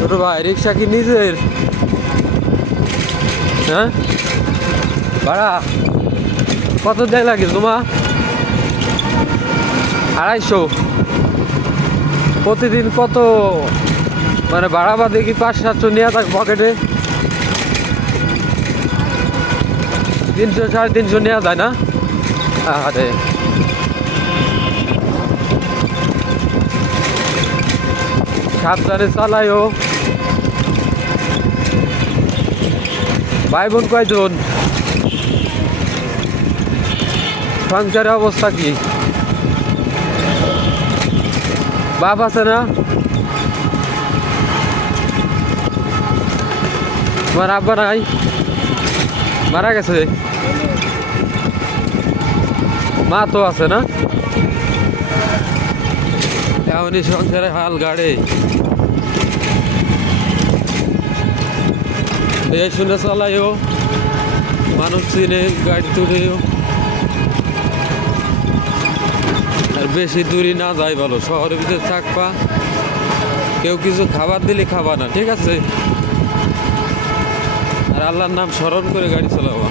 ছোট ভাই রিক্সা কি নিজের? হ্যাঁ, ভাড়া কত দেয় লাগে তোমার? 250। প্রতিদিন কত মানে ভাড়া বা দেখি 500-700 নেওয়া থাক পকেটে? 300-350 নেওয়া যায় না? আরে সাবধানে চালাইও। ভাই বোন কয়জন? সংসারের অবস্থা কি? বাপ আছে না? তোমার আব্বা নাই? মারা গেছে? মা তো আছে না? এমনই সংসারে হাল গাড়ে। এই শুনে চালাইও, মানুষ চিনে গাড়ি তুলেও। আর বেশি দূরে না যাই ভালো, শহরের ভিতরে থাকবা। কেউ কিছু খাবার দিলে খাবা না, ঠিক আছে? আর আল্লাহর নাম স্মরণ করে গাড়ি চালাবা।